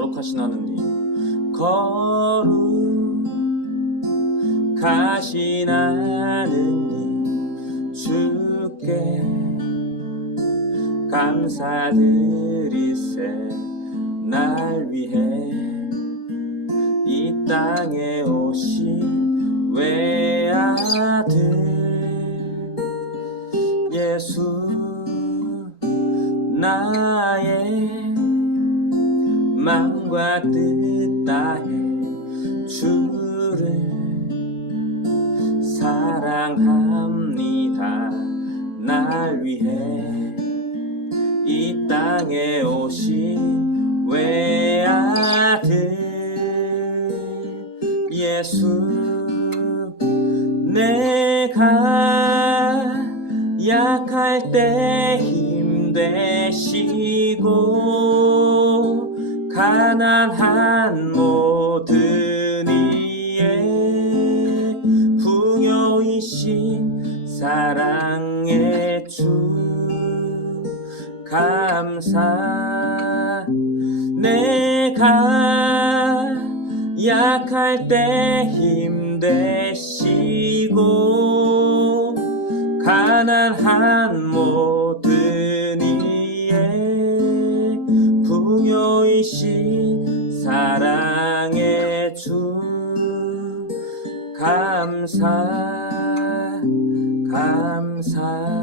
거룩하신 하느님. 거룩하신 하느님. 주께 감사드리세. 날 위해 이 땅에 오신 외아들. 예수 나의 맘과 뜻 다해 주를 사랑합니다. 날 위해 이 땅에 오신 외아들 예수 내가 약할 때 힘되시고 가난한 모든 이에 풍요이신 사랑의 주 감사. 내가 약할 때 힘되시고 가난한 모든 이 사랑의 주 감사 감사